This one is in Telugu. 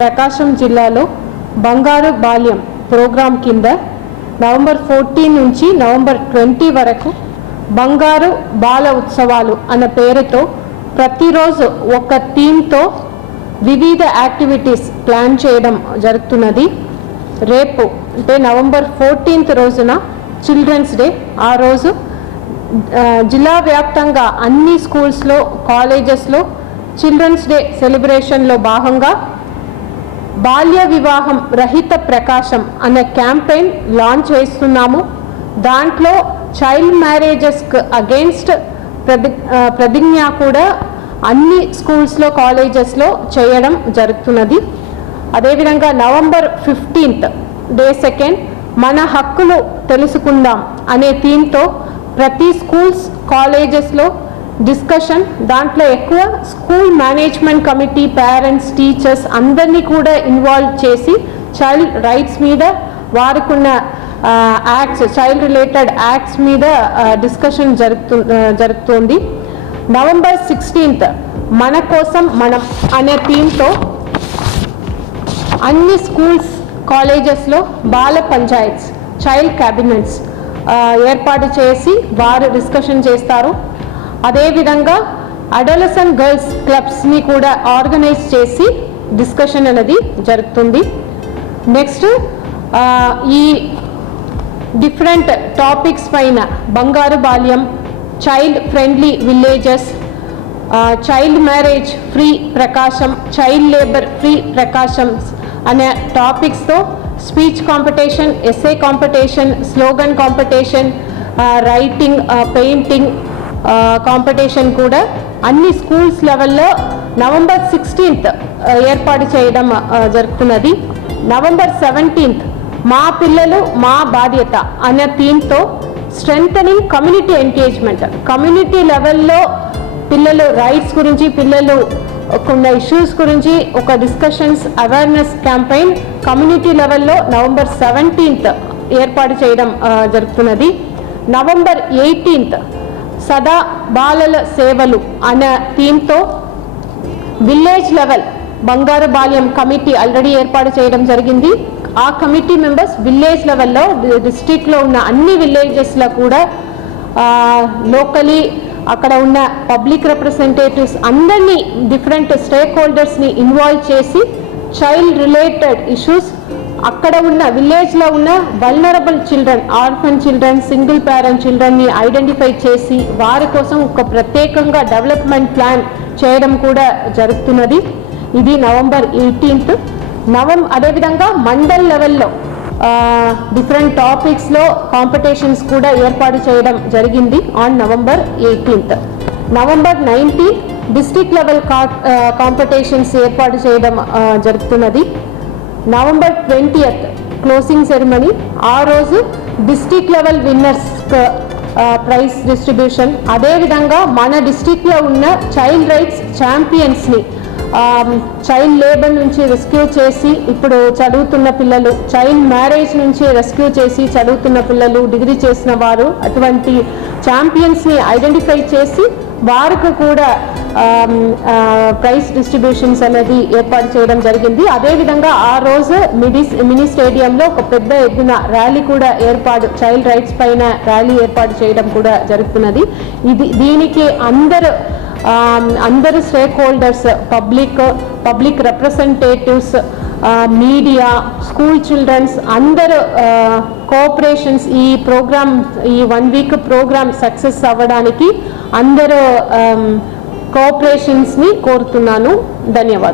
ప్రకాశం జిల్లాలో బంగారు బాల్యం ప్రోగ్రాం కింద నవంబర్ 14 నుంచి నవంబర్ 20 వరకు బంగారు బాల ఉత్సవాలు అన్న పేరుతో ప్రతిరోజు ఒక థీమ్తో వివిధ యాక్టివిటీస్ ప్లాన్ చేయడం జరుగుతున్నది. రేపు అంటే నవంబర్ 14th రోజున చిల్డ్రన్స్ డే. ఆ రోజు జిల్లా వ్యాప్తంగా అన్ని స్కూల్స్లో కాలేజెస్లో చిల్డ్రన్స్ డే సెలబ్రేషన్లో భాగంగా బాల్య వివాహం రహిత ప్రకాశం అనే క్యాంపెయిన్ లాంచ్ చేస్తున్నాము. దాంట్లో చైల్డ్ మ్యారేజెస్కి అగెయిన్స్ట్ ప్రతిజ్ఞ కూడా అన్ని స్కూల్స్లో కాలేజెస్లో చేయడం జరుగుతున్నది. అదేవిధంగా నవంబర్ 15th డే 2 మన హక్కులు తెలుసుకుందాం అనే థీమ్తో ప్రతి స్కూల్స్ కాలేజెస్లో డిస్కషన్, దాంట్లో ఎక్కువ school management committee, parents, teachers అందరినీ కూడా ఇన్వాల్వ్ చేసి చైల్డ్ రైట్స్ మీద వారికున్న యాక్ట్స్, చైల్డ్ రిలేటెడ్ యాక్ట్స్ మీద డిస్కషన్ జరుగుతుంది. నవంబర్ 16th మన కోసం మనం అనే థీమ్తో అన్ని స్కూల్స్ కాలేజెస్లో బాల పంచాయత్స్, చైల్డ్ క్యాబినెట్స్ ఏర్పాటు చేసి వారు డిస్కషన్ చేస్తారు. అదేవిధంగా అడోలసెంట్ గర్ల్స్ క్లబ్స్ని కూడా ఆర్గనైజ్ చేసి డిస్కషన్ అనేది జరుగుతుంది. నెక్స్ట్ ఈ డిఫరెంట్ టాపిక్స్ పైన బంగారు బాల్యం, child friendly villages, child marriage free Prakasam, child labour free Prakasam అనే టాపిక్స్తో speech competition, essay competition, slogan competition, writing, painting competition కూడా అన్ని స్కూల్స్ లెవెల్లో నవంబర్ 16th ఏర్పాటు చేయడం జరుగుతున్నది. నవంబర్ 17th మా పిల్లలు మా బాధ్యత అనే థీమ్తో స్ట్రెంథనింగ్ కమ్యూనిటీ ఎంగేజ్మెంట్, కమ్యూనిటీ లెవెల్లో పిల్లలు రైట్స్ గురించి, పిల్లలు కొన్ని ఇష్యూస్ గురించి ఒక డిస్కషన్స్, అవేర్నెస్ క్యాంపెయిన్ కమ్యూనిటీ లెవెల్లో నవంబర్ 17th ఏర్పాటు చేయడం జరుగుతున్నది. నవంబర్ 18th సదా బాలల సేవలు అనే థీమ్తో విలేజ్ లెవెల్ బంగారు బాల్యం కమిటీ ఆల్రెడీ ఏర్పాటు చేయడం జరిగింది. ఆ కమిటీ మెంబర్స్ విలేజ్ లెవెల్లో డిస్ట్రిక్ట్లో ఉన్న అన్ని విలేజెస్లో కూడా లోకలీ అక్కడ ఉన్న పబ్లిక్ రిప్రజెంటేటివ్స్ అందరినీ, డిఫరెంట్ స్టేక్ హోల్డర్స్ని ఇన్వాల్వ్ చేసి చైల్డ్ రిలేటెడ్ ఇష్యూస్, అక్కడ ఉన్న విలేజ్లో ఉన్న vulnerable children, orphan children, single parent చిల్డ్రన్ని ఐడెంటిఫై చేసి వారి కోసం ఒక ప్రత్యేకంగా డెవలప్మెంట్ ప్లాన్ చేయడం కూడా జరుగుతున్నది. ఇది నవంబర్ 18th. అదేవిధంగా మండల్ లెవెల్లో డిఫరెంట్ టాపిక్స్లో కాంపిటీషన్స్ కూడా ఏర్పాటు చేయడం జరిగింది on November 18th. November 19th district level competitions ఏర్పాటు చేయడం జరుగుతున్నది. November 20th closing ceremony. ఆ రోజు district level winners prize distribution. అదేవిధంగా మన డిస్ట్రిక్ట్లో ఉన్న చైల్డ్ రైట్స్ ఛాంపియన్స్ని, చైల్డ్ లేబర్ నుంచి రెస్క్యూ చేసి ఇప్పుడు చదువుతున్న పిల్లలు, చైల్డ్ మ్యారేజ్ నుంచి రెస్క్యూ చేసి చదువుతున్న పిల్లలు, డిగ్రీ చేసిన వారు, అటువంటి ఛాంపియన్స్ని ఐడెంటిఫై చేసి వారికి కూడా ప్రైజ్ డిస్ట్రిబ్యూషన్స్ అనేది ఏర్పాటు చేయడం జరిగింది. అదేవిధంగా ఆ రోజు మినీ స్టేడియంలో ఒక పెద్ద ఎత్తున ర్యాలీ కూడా చైల్డ్ రైట్స్ పైన ర్యాలీ ఏర్పాటు చేయడం కూడా జరుగుతున్నది. దీనికి అందరు stake holders, public representatives, media, school childrens అందరు కోఆపరేషన్స్ ఈ ప్రోగ్రామ్, ఈ 1 week ప్రోగ్రామ్ సక్సెస్ అవ్వడానికి అందరూ కోఆపరేషన్స్ని కోరుతున్నాను. ధన్యవాదాలు.